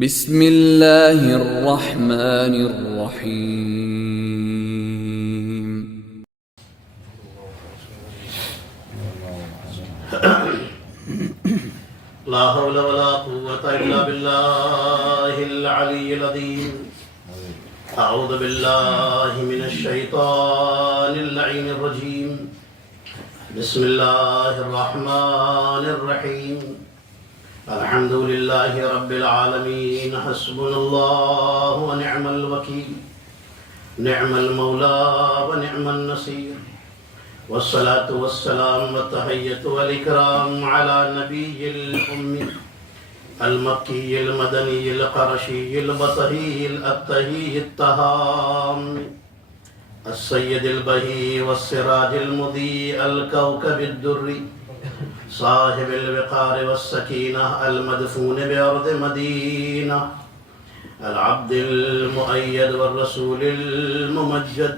بسم اللہ الرحمن الرحیم۔ لا حول ولا قوة إلا بالله العلي العظيم. أعوذ بالله من الشيطان اللعين الرجيم. بسم الله الرحمن الرحيم. الحمد لله رب العالمين. حسبنا الله ونعم الوكيل. نعم المولى ونعم النصير. والصلاة والسلام والتحية والإكرام على نبي الأمي المكي المدني القرشي البطهي الأبتهي التهام السيد البهي والسراج المضيء الكوكب الدري صاحب الوقار والسكينة المدفون بأرض مدينة العبد المؤيد والرسول الممجد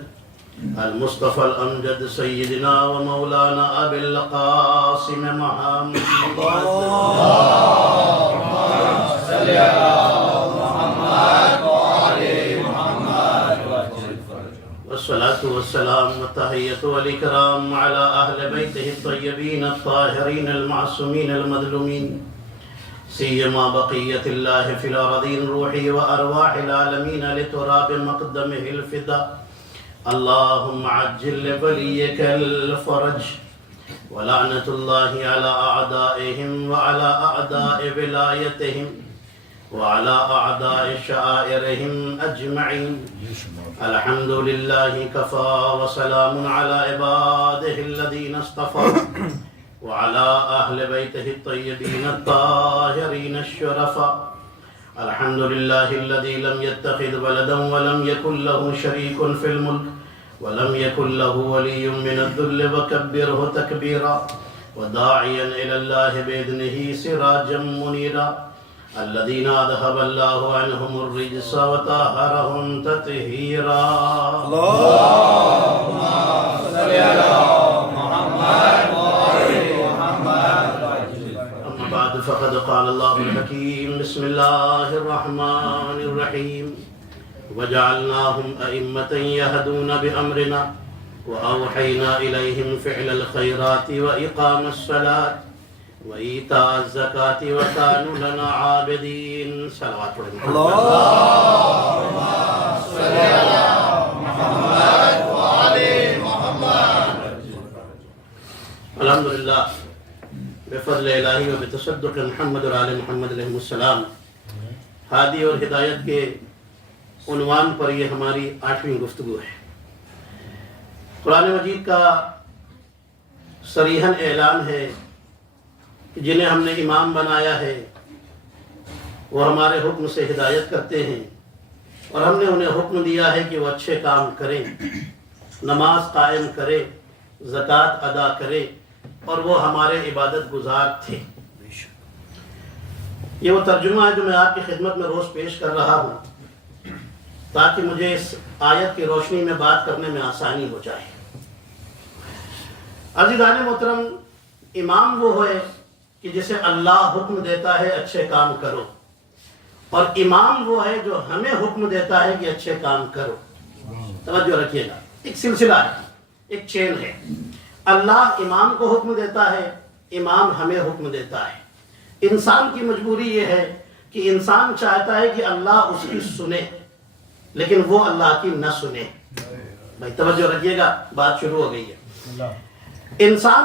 المصطفى الأمجد سيدنا ومولانا أبي القاسم محمد اللهم صل على محمد وعلى محمد والصلاة والسلام والتحية والإكرام على أهل بيته الطيبين الطاهرين المعصومين المظلومين سيما بقية الله في الأراضين روحي وأرواح العالمين لتراب مقدمه الفداء. اللهم عجل لوليك الفرج ولعنة الله على أعدائهم وعلى أعداء ولايتهم وعلى أعداء شعائرهم أجمعين. الحمد لله كفى وسلام على عباده الذين اصطفى وعلى أهل بيته الطيبين الطاهرين الشرفاء. الحمد لله الذي لم يتخذ ولدا ولم يكن له شريك في الملك ولم يكن له ولي من الذل وكبره تكبيرا وداعيا إلى الله بإذنه سراجا منيرا. الذين أذهب الله عنهم الرجس وطهرهم تطهيرا. اللهم صل على محمد وآل محمد. أما بعد فقد قال الله الحكيم. بسم الله الرحمن الرحيم. وجعلناهم أئمة يهدون بأمرنا وأوحينا إليهم فعل الخيرات وإقام الصلاة وإيتاء الزكاة وكانوا لنا عابدين. صلوات اللهم صل على محمد وعلى محمد. الحمد لله بفضل الہی و بتصدق محمد اور آل محمد علیہ السلام ہادی اور ہدایت کے عنوان پر یہ ہماری 8ویں گفتگو ہے. قرآن مجید کا صریحاً اعلان ہے کہ جنہیں ہم نے امام بنایا ہے وہ ہمارے حکم سے ہدایت کرتے ہیں اور ہم نے انہیں حکم دیا ہے کہ وہ اچھے کام کریں، نماز قائم کریں، زکوٰۃ ادا کریں اور وہ ہمارے عبادت گزار تھے. یہ وہ ترجمہ ہے جو میں آپ کی خدمت میں روز پیش کر رہا ہوں تاکہ مجھے اس آیت کی روشنی میں بات کرنے میں آسانی ہو جائے. عزیزان محترم، امام وہ ہے کہ جسے اللہ حکم دیتا ہے اچھے کام کرو، اور امام وہ ہے جو ہمیں حکم دیتا ہے کہ اچھے کام کرو. توجہ رکھیے گا، ایک سلسلہ ہے، ایک چین ہے. اللہ امام کو حکم دیتا ہے، امام ہمیں حکم دیتا ہے. انسان کی مجبوری یہ ہے کہ انسان چاہتا ہے کہ اللہ اس کی سنے لیکن وہ اللہ کی نہ سنے. بھائی توجہ رکھیے گا، بات شروع ہو گئی ہے. انسان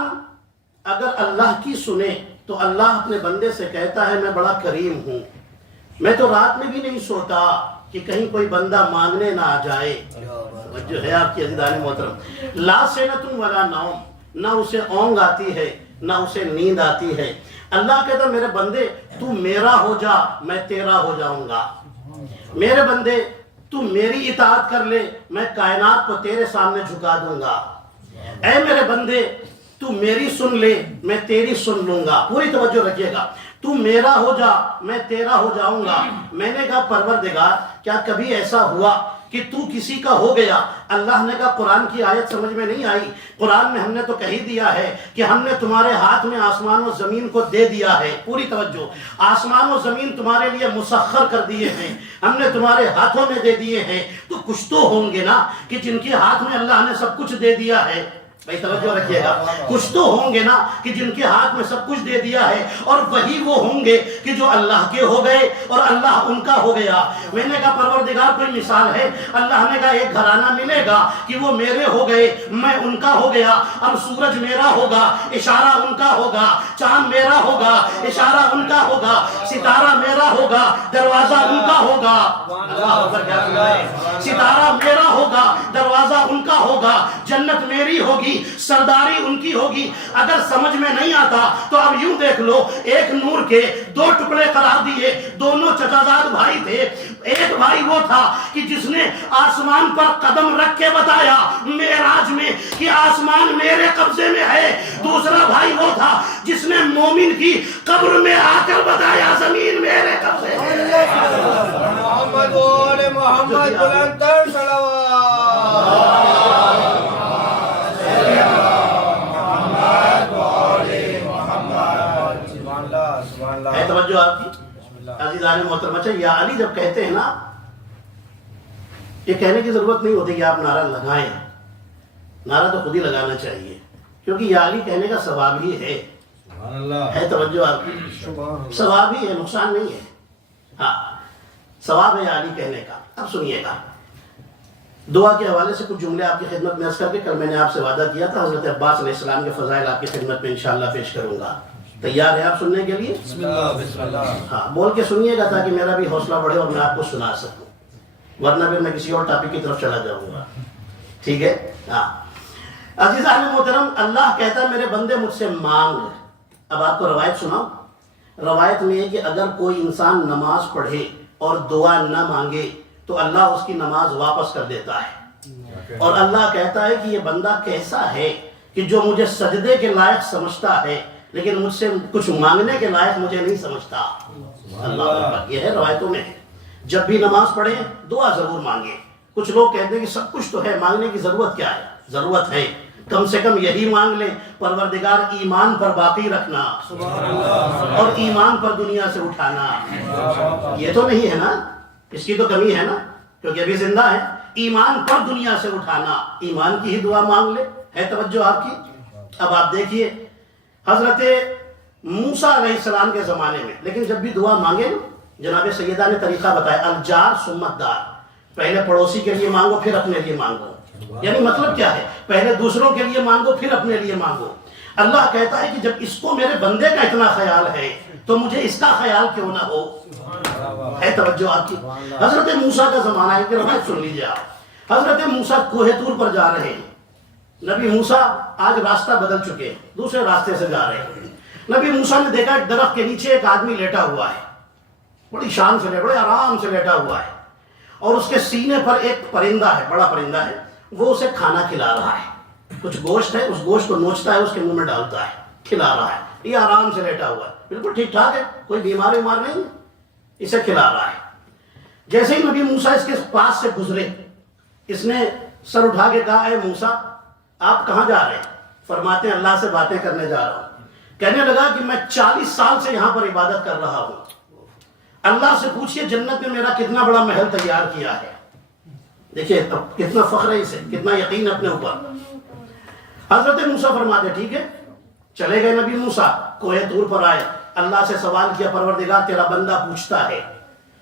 اگر اللہ کی سنے تو اللہ اپنے بندے سے کہتا ہے میں بڑا کریم ہوں، میں تو رات میں بھی نہیں سوتا کہ کہیں کوئی بندہ مانگنے نہ آ جائے. جو ہے آپ کی عزیزان محترم، لا سینۃ ولا نوم، نہ اسے اونگ آتی ہے نہ اسے نیند آتی ہے. اللہ کہتا میرے بندے تو میرا ہو جا میں تیرا ہو جاؤں گا. میرے بندے تو میری اطاعت کر لے میں کائنات کو تیرے سامنے جھکا دوں گا. اے میرے بندے تو میری سن لے میں تیری سن لوں گا. پوری توجہ رکھیے گا. تو میرا ہو جا میں تیرا ہو جاؤں گا. میں نے کہا پروردگار کیا کبھی ایسا ہوا کہ تو کسی کا ہو گیا. اللہ نے کہا قرآن کی آیت سمجھ میں نہیں آئی. قرآن میں ہم نے تو کہی دیا ہے کہ ہم نے تمہارے ہاتھ میں آسمان و زمین کو دے دیا ہے. پوری توجہ, آسمان و زمین تمہارے لیے مسخر کر دیے ہیں, ہم نے تمہارے ہاتھوں میں دے دیے ہیں. تو کچھ تو ہوں گے نا کہ جن کے ہاتھ میں اللہ نے سب کچھ دے دیا ہے. بھائی توجہ رکھیے گا, کچھ تو ہوں گے نا کہ جن کے ہاتھ میں سب کچھ دے دیا ہے, اور وہی وہ ہوں گے کہ جو اللہ کے ہو گئے اور اللہ ان کا ہو گیا. میں نے کہا پروردگار کوئی مثال ہے؟ اللہ نے کہا ایک گھرانہ ملے گا کہ وہ میرے ہو گئے, میں ان کا ہو گیا. اب سورج میرا ہوگا, اشارہ ان کا ہوگا. چاند میرا ہوگا, اشارہ ان کا ہوگا. ستارہ میرا ہوگا, دروازہ ان کا ہوگا. ستارہ میرا ہوگا, دروازہ ان کا ہوگا. جنت میری ہوگی, سرداری ان کی ہوگی. اگر سمجھ میں نہیں آتا تو اب یوں دیکھ لو, ایک نور کے دو ٹکڑے قرار دیے, دونوں چچازاد بھائی تھے. ایک بھائی وہ تھا کہ جس نے آسمان پر قدم رکھ کے بتایا معراج میں کہ آسمان میرے قبضے میں ہے. دوسرا بھائی وہ تھا جس نے مومن کی قبر میں آ کر بتایا زمین میرے قبضے میں ہے. محمد و محمد بلند تر صلوات. ہے توجہ آپ کی عزیزان محترم. اچھا یا علی جب کہتے ہیں نا, یہ کہنے کی ضرورت نہیں ہوتی کہ آپ نعرہ لگائیں, نعرہ تو خود ہی لگانا چاہیے, کیونکہ یا علی کہنے کا ثواب ہی ہے. ہے توجہ آپ کی, ثواب ہی ہے, نقصان نہیں ہے. ہاں ثواب ہے یا علی کہنے کا. اب سنیے گا, دعا کے حوالے سے کچھ جملے آپ کی خدمت میں عرض کر کے, کل میں نے آپ سے وعدہ کیا تھا حضرت عباس علیہ السلام کے فضائل آپ کی خدمت میں انشاءاللہ پیش کروں گا. تیار ہے آپ سننے کے لیے؟ بسم اللہ بسم اللہ. ہاں بول کے سنیے گا تاکہ میرا بھی حوصلہ بڑھے اور میں آپ کو سنا سکوں, ورنہ پھر میں کسی اور ٹاپک کی طرف چلا جاؤں گا. ٹھیک ہے؟ ہاں عزیزان محترم, اللہ کہتا ہے میرے بندے مجھ سے مانگ. اب آپ کو روایت سناؤ. روایت میں ہے کہ اگر کوئی انسان نماز پڑھے اور دعا نہ مانگے تو اللہ اس کی نماز واپس کر دیتا ہے. اور اللہ کہتا ہے کہ یہ بندہ کیسا ہے کہ جو مجھے سجدے کے لائق سمجھتا ہے لیکن مجھ سے کچھ مانگنے کے لائق مجھے نہیں سمجھتا. اللہ اکبر. یہ ہے روایتوں میں ہے, جب بھی نماز پڑھیں دعا ضرور مانگیں. کچھ لوگ کہتے ہیں کہ سب کچھ تو ہے, مانگنے کی ضرورت کیا ہے؟ ضرورت ہے, کم سے کم یہی مانگ لیں, پروردگار ایمان پر باقی رکھنا اور ایمان پر دنیا سے اٹھانا. یہ تو نہیں ہے نا, اس کی تو کمی ہے نا, کیونکہ ابھی زندہ ہے. ایمان پر دنیا سے اٹھانا, ایمان کی ہی دعا مانگ لے. ہے توجہ آپ کی. اب آپ دیکھیے حضرت موسیٰ علیہ السلام کے زمانے میں, لیکن جب بھی دعا مانگے جناب سیدہ نے طریقہ بتایا, الجار سمت دار, پہلے پڑوسی کے لیے مانگو پھر اپنے لیے مانگو. یعنی مطلب کیا ہے؟ پہلے دوسروں کے لیے مانگو پھر اپنے لیے مانگو. اللہ کہتا ہے کہ جب اس کو میرے بندے کا اتنا خیال ہے تو مجھے اس کا خیال کیوں نہ ہو. ہے توجہ آپ کی. حضرت موسیٰ کا زمانہ ہے کہ روایت سن لیجیے آپ. حضرت موسیٰ کوہ طور پر جا رہے ہیں. نبی موسیٰ آج راستہ بدل چکے, دوسرے راستے سے جا رہے ہیں. نبی موسیٰ نے دیکھا ایک درخت کے نیچے ایک آدمی لیٹا ہوا ہے, بڑی شان سے, بڑے آرام سے لیٹا ہوا ہے, اور اس کے سینے پر ایک پرندہ ہے, بڑا پرندہ ہے, وہ اسے کھانا کھلا رہا ہے. کچھ گوشت ہے, اس گوشت کو نوچتا ہے, اس کے منہ میں ڈالتا ہے, کھلا رہا ہے. یہ آرام سے لیٹا ہوا ہے, بالکل ٹھیک ٹھاک ہے, کوئی بیمار نہیں, اسے کھلا رہا ہے. جیسے ہی نبی موسیٰ اس کے پاس سے گزرے, اس نے سر اٹھا کے کہا, اے موسیٰ آپ کہاں جا رہے ہیں؟ فرماتے ہیں اللہ سے باتیں کرنے جا رہا ہوں. کہنے لگا کہ میں 40 سال سے یہاں پر عبادت کر رہا ہوں, اللہ سے پوچھئے جنت میں میرا کتنا بڑا محل تیار کیا ہے. دیکھیے کتنا فخر ہے اسے, کتنا یقین اپنے اوپر. حضرت موسیٰ فرماتے ٹھیک ہے. چلے گئے نبی موسیٰ, کوہ طور پر آئے, اللہ سے سوال کیا, پروردگار تیرا بندہ پوچھتا ہے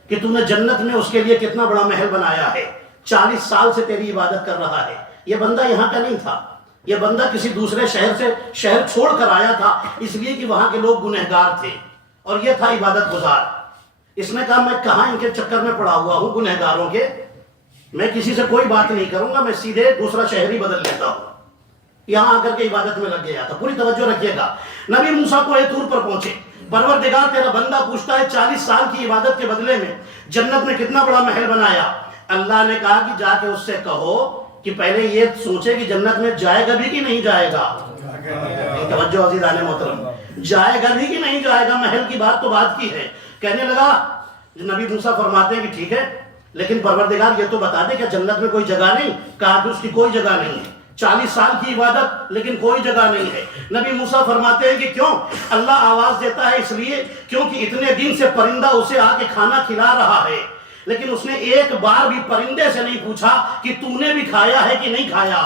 کہ تو نے جنت میں اس کے لیے کتنا بڑا محل بنایا ہے, 40 سال سے تیری عبادت کر رہا ہے. یہ بندہ یہاں کا نہیں تھا, یہ بندہ کسی دوسرے شہر چھوڑ کر آیا تھا, اس لیے کہ وہاں کے لوگ گنہگار تھے اور یہ تھا عبادت گزار. اس نے کہا میں کہاں ان کے چکر میں پڑا ہوا ہوں گنہگاروں کے, میں کسی سے کوئی بات نہیں کروں گا, میں سیدھے دوسرا شہر ہی بدل لیتا ہوں. یہاں آ کر کے عبادت میں لگ گیا تھا. پوری توجہ رکھیے گا. نبی موسیٰ کوہ طور پر پہنچے, پروردگار تیرا بندہ پوچھتا ہے 40 سال کی عبادت کے بدلے میں جنت میں کتنا بڑا محل بنایا. اللہ نے کہا کہ جا کے اس سے کہو کہ پہلے یہ سوچے کہ جنت میں جائے گا بھی کہ نہیں جائے گا. توجہ عزیزان محترم, جائے گا بھی کہ نہیں جائے گا, محل کی بات تو بات کی ہے. کہنے لگا, نبی موسیٰ فرماتے ہیں کہ ٹھیک ہے, لیکن پروردگار یہ تو بتا دے کہ جنت میں کوئی جگہ نہیں. کہا کہ اس کی کوئی جگہ نہیں ہے. 40 سال کی عبادت لیکن کوئی جگہ نہیں ہے. نبی موسیٰ فرماتے ہیں کہ کیوں؟ اللہ آواز دیتا ہے اس لیے کیونکہ اتنے دن سے پرندہ اسے آ کے کھانا کھلا رہا ہے، لیکن اس نے ایک بار بھی پرندے سے نہیں پوچھا کہ تو نے بھی کھایا ہے کہ نہیں کھایا.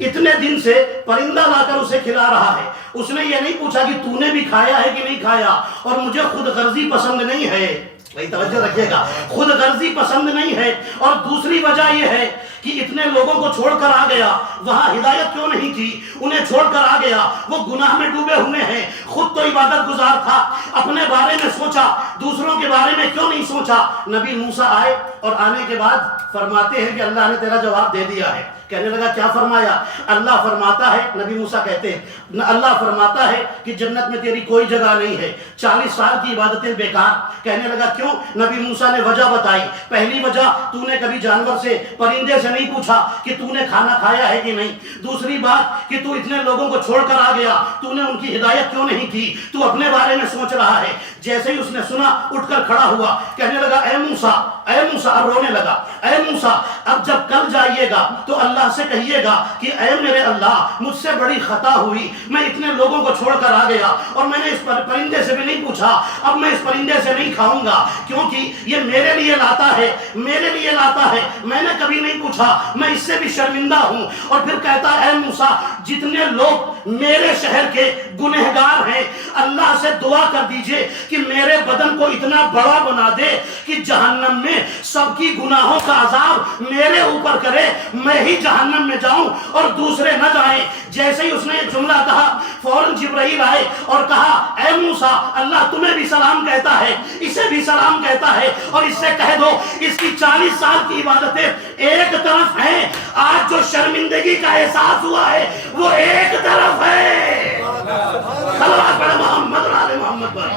اتنے دن سے پرندہ لا کر اسے کھلا رہا ہے، اس نے یہ نہیں پوچھا کہ تو نے بھی کھایا ہے کہ نہیں کھایا. اور مجھے خود غرضی پسند نہیں ہے. بھائی توجہ رکھیے گا، خود غرضی پسند نہیں ہے. اور دوسری وجہ یہ ہے کہ اتنے لوگوں کو چھوڑ کر آ گیا، وہاں ہدایت کیوں نہیں تھی؟ انہیں چھوڑ کر آ گیا، وہ گناہ میں ڈوبے ہوئے ہیں. خود تو عبادت گزار تھا، اپنے بارے میں سوچا، دوسروں کے بارے میں کیوں نہیں سوچا؟ نبی موسیٰ آئے اور آنے کے بعد فرماتے ہیں کہ اللہ نے تیرا جواب دے دیا ہے. کہنے لگا کیا فرمایا؟ اللہ فرماتا ہے، نبی موسیٰ کہتے ہیں اللہ فرماتا ہے کہ جنت میں تیری کوئی جگہ نہیں ہے. 40 سال کی عبادتیں بیکار. کہنے لگا کیوں؟ نبی موسیٰ نے وجہ بتائی. پہلی وجہ، تو نے کبھی جانور سے، پرندے سے نہیں پوچھا کہ تو نے کھانا کھایا ہے کہ نہیں. دوسری بات کہ تو اتنے لوگوں کو چھوڑ کر آ گیا، تو نے ان کی ہدایت کیوں نہیں کی؟ تو اپنے بارے میں سوچ رہا ہے. جیسے ہی اس نے سنا اٹھ کر کھڑا ہوا، کہنے لگا اے موسیٰ، اے موسیٰ، اب رونے لگا. اے موسیٰ، اب جب کل جائیے گا تو اللہ سے کہیے گا کہ اے میرے اللہ، مجھ سے بڑی خطا ہوئی، میں اتنے لوگوں کو چھوڑ کر آ گیا اور میں نے اس پرندے سے بھی نہیں پوچھا. اب میں اس پرندے سے نہیں کھاؤں گا کیونکہ یہ میرے لیے لاتا ہے، میرے لیے لاتا ہے، میں نے کبھی نہیں پوچھا، میں اس سے بھی شرمندہ ہوں. اور پھر کہتا ہے اے موسیٰ، جتنے لوگ میرے شہر کے گنہگار ہیں، اللہ سے دعا کر دیجئے کہ میرے بدن کو اتنا بڑا بنا دے کہ جہنم میں سب کی گناہوں کا عذاب میرے اوپر کرے، میں ہی جہنم میں جاؤں اور دوسرے نہ جائیں. جیسے ہی اس نے یہ جملہ کہا، فوراً جبرائیل آئے اور کہا اے موسیٰ، اللہ تمہیں بھی سلام کہتا ہے، اسے بھی سلام کہتا ہے، اور اس سے کہہ دو اس کی 40 سال کی عبادتیں ایک طرف ہیں، آج جو شرمندگی کا احساس ہوا ہے وہ ایک طرف ہے. صلوات پڑھیں محمد اور آل محمد پر.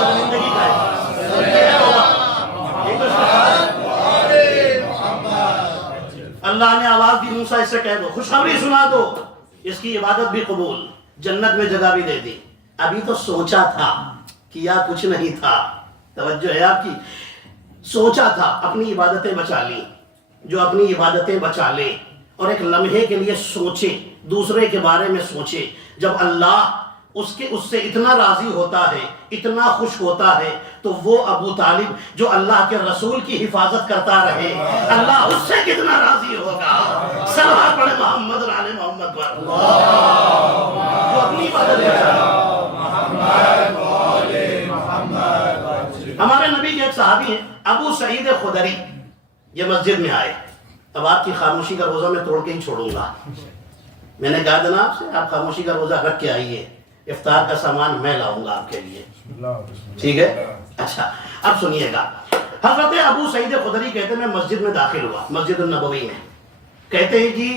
شرمندگی کا اللہ نے آواز دی موسیٰ اس سے کہہ دو، خوشخبری سنا دو، اس کی عبادت بھی قبول، جنت میں جگہ بھی دے دی. ابھی تو سوچا تھا، کیا کچھ نہیں تھا. توجہ ہے آپ کی؟ سوچا تھا، اپنی عبادتیں بچا لی. جو اپنی عبادتیں بچا لے اور ایک لمحے کے لیے سوچے، دوسرے کے بارے میں سوچے، جب اللہ اس سے اتنا راضی ہوتا ہے، اتنا خوش ہوتا ہے، تو وہ ابو طالب جو اللہ کے رسول کی حفاظت کرتا رہے، اللہ اس سے کتنا راضی ہوگا. صلوات پڑھیں محمد اور آل محمد پر. جو اپنی عبادت بچا. ہمارے نبی کے ایک صحابی ہیں ابو سعید خدری، یہ مسجد میں آئے. اب آپ کی خاموشی کا روزہ میں توڑ کے ہی چھوڑوں گا. میں نے کہا جناب سے آپ خاموشی کا روزہ رکھ کے آئیے، افطار کا سامان میں لاؤں گا آپ کے لیے. ٹھیک ہے؟ اچھا اب سنیے گا. حضرت ابو سعید خدری کہتے ہیں میں مسجد میں داخل ہوا، مسجد النبوی میں. کہتے ہیں کہ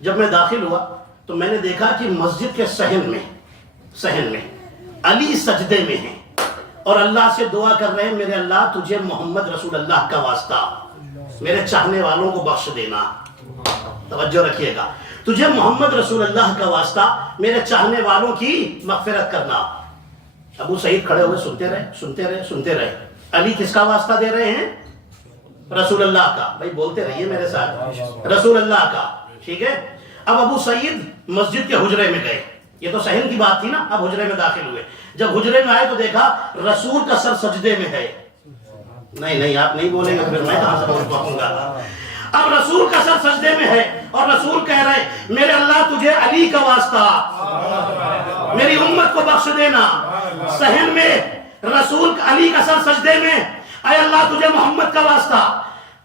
جب میں داخل ہوا تو میں نے دیکھا کہ مسجد کے صحن میں علی سجدے میں ہیں اور اللہ سے دعا کر رہے ہیں میرے اللہ تجھے محمد رسول اللہ کا واسطہ میرے چاہنے والوں کو بخش دینا. توجہ رکھیے گا، تجھے محمد رسول اللہ کا واسطہ میرے چاہنے والوں کی مغفرت کرنا. ابو سعید کھڑے ہوئے سنتے رہے. علی کس کا واسطہ دے رہے ہیں؟ رسول اللہ کا. بھائی بولتے رہیے میرے ساتھ، رسول اللہ کا. ٹھیک ہے. اب ابو سعید مسجد کے حجرے میں گئے. یہ تو صحن کی بات تھی نا. اب حجرے میں داخل ہوئے. جب حجرے میں آئے تو دیکھا رسول کا سر سجدے میں ہے. نہیں آپ نہیں بولیں گے پھر میں کہاں سے بول پاؤں گا. اب رسول کا سر سجدے میں ہے اور رسول کہہ رہے میرے اللہ تجھے علی کا واسطہ میری امت کو بخش دینا. صحن میں رسول علی کا سر سجدے میں، اے اللہ تجھے محمد کا واسطہ.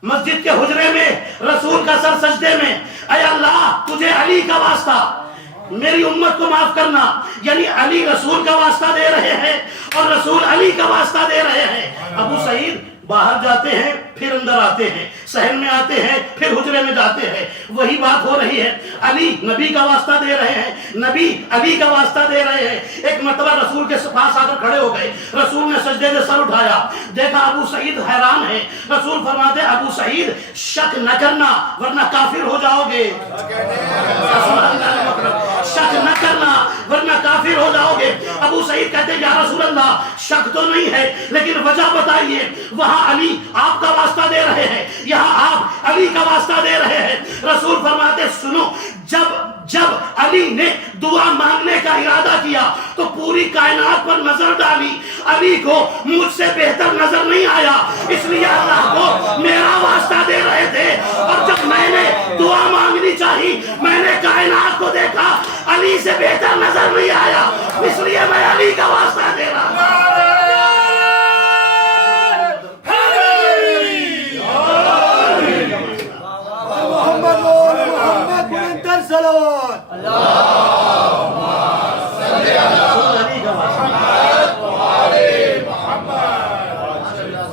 مسجد کے حجرے میں رسول کا سر سجدے میں، اے اللہ تجھے علی کا واسطہ میری امت کو معاف کرنا. یعنی علی رسول کا واسطہ دے رہے ہیں اور رسول علی کا واسطہ دے رہے ہیں. ابو سعید باہر جاتے ہیں پھر اندر آتے ہیں، صحن میں آتے ہیں پھر حجرے میں جاتے ہیں، وہی بات ہو رہی ہے. علی نبی کا واسطہ دے رہے ہیں، نبی علی کا واسطہ دے رہے ہیں. ایک مرتبہ رسول کے پاس آ کر کھڑے ہو گئے. رسول نے سجدے سے سر اٹھایا، دیکھا ابو سعید حیران ہے. رسول فرماتے ابو سعید شک نہ کرنا ورنہ کافر ہو جاؤ گے. شک نہ کرنا ورنہ کافر ہو جاؤ گے۔ ابو سعید کہتے یا رسول اللہ شک تو نہیں ہے لیکن وجہ بتائیے، وہاں علی آپ کا واسطہ دے رہے ہیں، یہاں آپ علی کا واسطہ دے رہے ہیں۔ رسول فرماتے سنو، جب علی نے دعا مانگنے کا ارادہ کیا تو پوری کائنات پر نظر ڈالی، علی کو مجھ سے بہتر نظر نہیں آیا، اس لیے اللہ کو میرا واسطہ دے رہے تھے۔ اور جب میں نے دعا مانگنی چاہی میں نے کائنات کو دیکھا، علی سے بہتر نظر نہیں آیا، اس لیے میں علی کا واسطہ دے رہا ہوں۔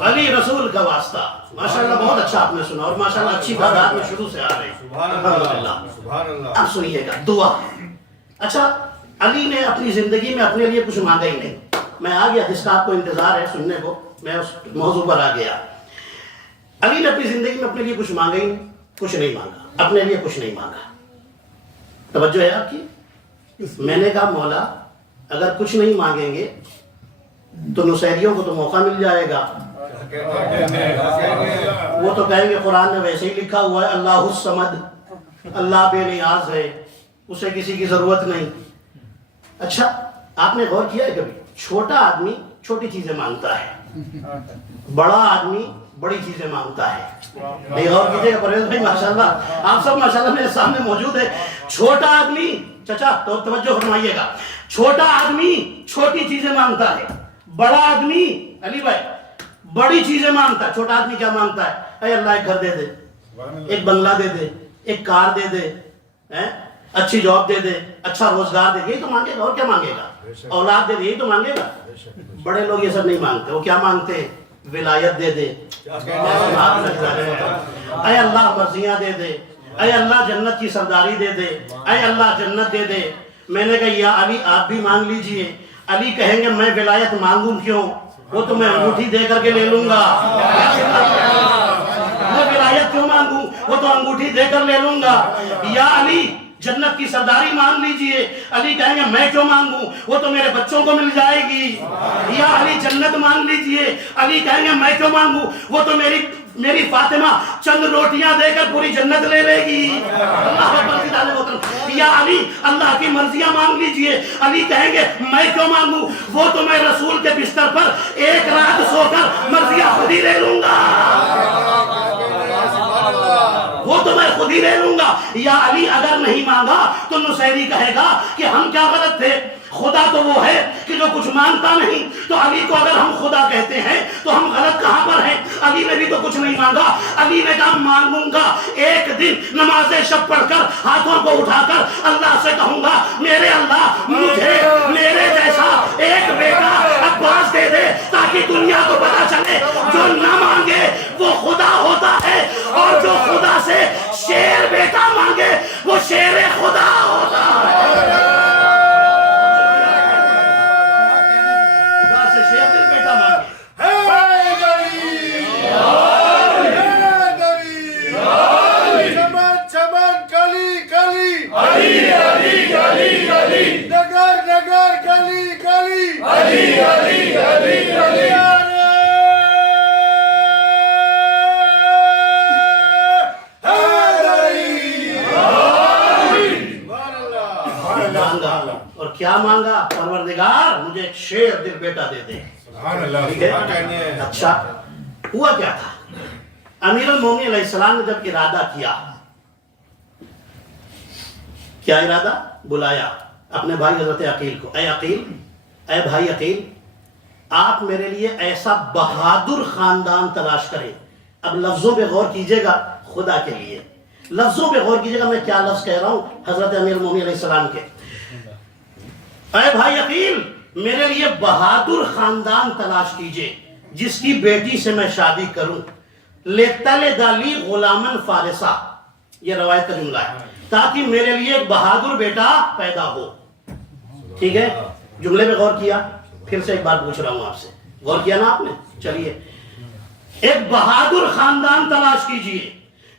علی رسول کا واسطہ، ماشاءاللہ بہت اچھا آپ نے سنا، اور ماشاءاللہ اچھی بات آپ میں شروع سے آ رہی ہے۔ اب سنیے گا دعا۔ اچھا علی نے اپنی زندگی میں اپنے لیے کچھ مانگا ہی نہیں، میں آ گیا جس کا آپ کو انتظار ہے سننے کو، میں اس موضوع پر آ گیا۔ علی نے اپنی زندگی میں اپنے لیے کچھ مانگا ہی نہیں، کچھ نہیں مانگا، اپنے لیے کچھ نہیں مانگا۔ توجہ ہے آپ کی؟ میں نے کہا مولا اگر کچھ نہیں مانگیں گے تو نصیریوں کو تو موقع مل جائے گا، وہ تو کہیں گے قرآن میں ویسے ہی لکھا ہوا ہے اللہ الصمد، اللہ بے نیاز ہے، اسے کسی کی ضرورت نہیں۔ اچھا آپ نے غور کیا ہے کبھی چھوٹا آدمی چھوٹی چیزیں مانگتا ہے، بڑا آدمی بڑی چیزیں مانگتا ہے؟ نہیں غور کیجئے گا پرویز بھائی، ماشاءاللہ آپ سب ماشاءاللہ میرے سامنے موجود ہے۔ چھوٹا آدمی، چچا تو توجہ فرمائیے گا، چھوٹا آدمی چھوٹی چیزیں مانگتا ہے، بڑا آدمی علی بھائی بڑی چیزیں مانگتا ہے۔ چھوٹا آدمی کیا مانگتا ہے؟ اے اللہ ایک گھر دے دے، ایک بنگلہ دے دے، ایک کار دے دے، اچھی جاب دے دے، اچھا روزگار دے دے، یہی تو مانگے گا، اور کیا مانگے گا؟ اولاد دے دے، یہی تو مانگے گا۔ بڑے لوگ یہ سب نہیں مانگتے، وہ کیا مانگتے ہیں؟ ولایت دے دے، اے اللہ مرضیاں دے دے، اے اللہ جنت کی سرداری دے دے، اے اللہ جنت دے دے۔ میں نے کہا یا علی آپ بھی مانگ لیجئے۔ علی کہیں گے میں ولایت مانگوں کیوں، وہ تو میں انگوٹھی دے کر کے لے لوں گا، میں ولایت کیوں مانگوں، وہ تو انگوٹھی دے کر لے لوں گا۔ یا علی جنت کی سرداری مانگ لیجئے، علی کہیں گے میں کیوں مانگوں، وہ تو میرے بچوں کو مل جائے گی۔ یا علی جنت مانگ لیجئے، علی کہیں گے میں کیوں مانگوں، وہ تو میری فاطمہ چند روٹیاں دے کر پوری جنت لے لے گی۔ اللہ اکبر کی تعلیم محترم۔ یا علی اللہ کی مرضیاں مانگ لیجئے، علی کہیں گے میں کیوں مانگوں، وہ تو میں رسول کے بستر پر ایک رات سو کر مرضیاں خود ہی لے لوں گا، وہ تو میں خود ہی لے لوں گا۔ یا علی اگر نہیں مانگا تو نصیری کہے گا کہ ہم کیا غلط تھے، خدا تو وہ ہے کہ جو کچھ مانگتا نہیں، تو علی کو اگر ہم خدا کہتے ہیں تو ہم غلط کہاں پر ہیں؟ علی نے بھی تو کچھ نہیں مانگا، علی نے کہا مانگوں گا ایک دن نماز شب پڑھ کر ہاتھوں کو اٹھا کر اللہ سے کہوں گا میرے اللہ مجھے میرے جیسا ایک بیٹا عباس دے دے، تاکہ دنیا کو پتا چلے جو نہ مانگے وہ خدا ہوتا ہے، اور جو خدا سے شیر بیٹا مانگے وہ شیر خدا ہوتا ہے۔ اور کیا مانگا؟ پروردگار مجھے ایک شیر دل بیٹا دے دے۔ اچھا ہوا کیا تھا؟ امیر المومنین علیہ السلام نے جب ارادہ کیا ارادہ؟ بلایا اپنے بھائی حضرت عقیل کو، اے عقیل، اے بھائی عقیل، آپ میرے لیے ایسا بہادر خاندان تلاش کریں۔ اب لفظوں پہ غور کیجئے گا، خدا کے لیے لفظوں پہ غور کیجئے گا، میں کیا لفظ کہہ رہا ہوں حضرت امیر المومنین علیہ السلام کے۔ اے بھائی عقیل میرے لیے بہادر خاندان تلاش کیجئے جس کی بیٹی سے میں شادی کروں، لِتَلِدَ لِی غُلَامًا فارسا، یہ روایت کا جملہ ہے، تاکہ میرے لیے ایک بہادر بیٹا پیدا ہو۔ ٹھیک ہے، جملے پہ غور کیا؟ پھر سے ایک بار پوچھ رہا ہوں آپ سے، غور کیا نا آپ نے؟ چلیے، ایک بہادر خاندان تلاش کیجئے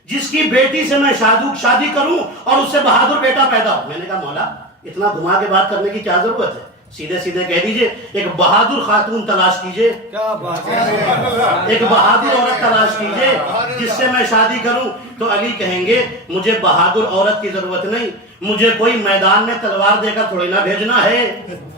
جس کی بیٹی سے میں شادی کروں اور اس سے بہادر بیٹا پیدا ہو۔ میں نے کہا مولا اتنا گھما کے بات کرنے کی کیا ضرورت ہے؟ سیدھے سیدھے کہہ دیجئے ایک بہادر خاتون تلاش کیجئے، کیا بات ہے، ایک بہادر عورت تلاش کیجئے جس سے میں شادی کروں. تو علی کہیں گے مجھے بہادر عورت کی ضرورت نہیں، مجھے کوئی میدان میں تلوار دے کر تھوڑی نہ بھیجنا ہے.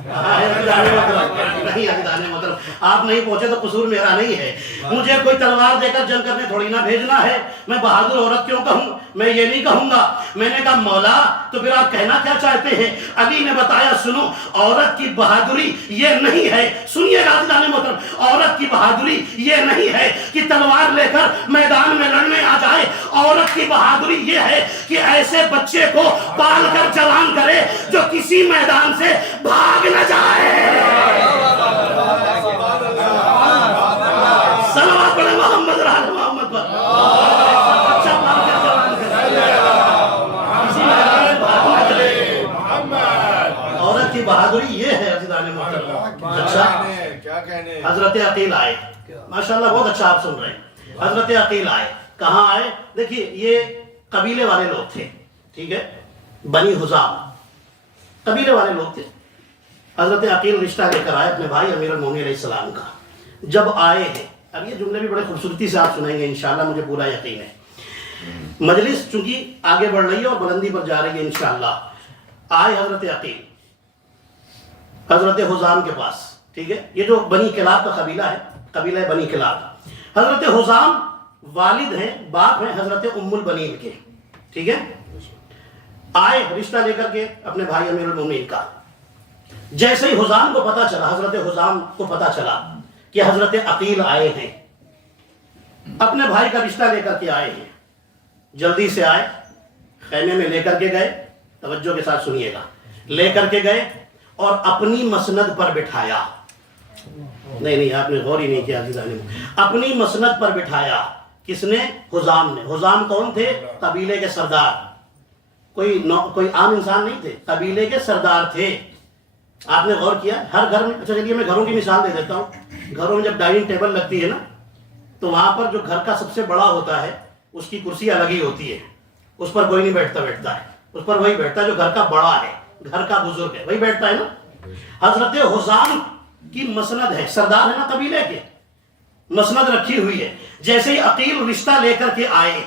نہیں عزیزان محترم، آپ نہیں پہنچے تو قصور میرا نہیں ہے. مجھے کوئی تلوار دے کر جنگ کرنے تھوڑی نہ بھیجنا ہے. میں بہادر عورت کیوں کہوں؟ میں یہ نہیں کہوں گا. میں نے کہا مولا تو پھر آپ کہنا کیا چاہتے ہیں؟ علی نے بتایا سنو، عورت کی بہادری یہ نہیں ہے، سنیے گا عزیزان محترم، عورت کی بہادری یہ نہیں ہے کہ تلوار لے کر میدان میں لڑنے آ جائے. عورت کی بہادری یہ ہے کہ ایسے بچے کو پال کر جوان کرے جو کسی میدان سے بھاگ نہ جائے. صلوات پڑھیں محمد رحمت محمد پر. بچہ پال کر جوان کرے، کسی میدان سے بھاگ نہ جائے. عورت کی بہادری یہ ہے عزیزان محترم. اچھا کیا کہنے، حضرت عقیل آئے، ماشاءاللہ بہت اچھا آپ سن رہے ہیں. حضرت عقیل آئے، کہاں آئے؟ دیکھیے یہ قبیلے والے لوگ تھے، ٹھیک ہے، بنی حزام قبیلے والے لوگ تھے. حضرت عقیل رشتہ لے کر آئے اپنے بھائی امیر المومنین علیہ السلام کا. جب آئے ہیں، اب یہ جملے بھی بڑے خوبصورتی سے آپ سنیں گے انشاءاللہ، مجھے پورا یقین ہے. مجلس چونکہ آگے بڑھ رہی ہے اور بلندی پر جا رہی ہے انشاءاللہ. آئے حضرت عقیل حضرت حزام کے پاس، ٹھیک ہے، یہ جو بنی کلاب کا قبیلہ ہے، قبیلہ بنی کلاب. حضرت حزام والد ہیں، باپ ہیں حضرت ام البنین کے، ٹھیک ہے. آئے رشتہ لے کر کے اپنے بھائی امیر المومنین کا. جیسے ہی حزام کو پتا چلا، حضرت حزام کو پتا چلا کہ حضرت عقیل آئے ہیں، اپنے بھائی کا رشتہ لے کر کے آئے ہیں، جلدی سے آئے، خیمے میں لے کر کے گئے. توجہ کے ساتھ سنیے گا. لے کر کے گئے اور اپنی مسند پر بٹھایا. نہیں آپ نے غور ہی نہیں کیا عزیزان. اپنی مسند پر بٹھایا. کس نے؟ حزام نے. حزام کون تھے؟ قبیلے کے سردار، کوئی عام انسان نہیں تھے، قبیلے کے سردار تھے. آپ نے غور کیا ہر گھر میں؟ اچھا چلیے میں گھروں کی مثال دے دیتا ہوں. گھروں میں جب ڈائننگ ٹیبل لگتی ہے نا، تو وہاں پر جو گھر کا سب سے بڑا ہوتا ہے اس کی کرسی الگ ہی ہوتی ہے، اس پر کوئی نہیں بیٹھتا ہے، اس پر وہی بیٹھتا ہے جو گھر کا بڑا ہے، گھر کا بزرگ ہے، وہی بیٹھتا ہے نا. حضرت حزام کی مسند ہے، سردار ہے نا قبیلے کے، مسند رکھی ہوئی ہے. جیسے ہی عقیل رشتہ لے کر کے آئے،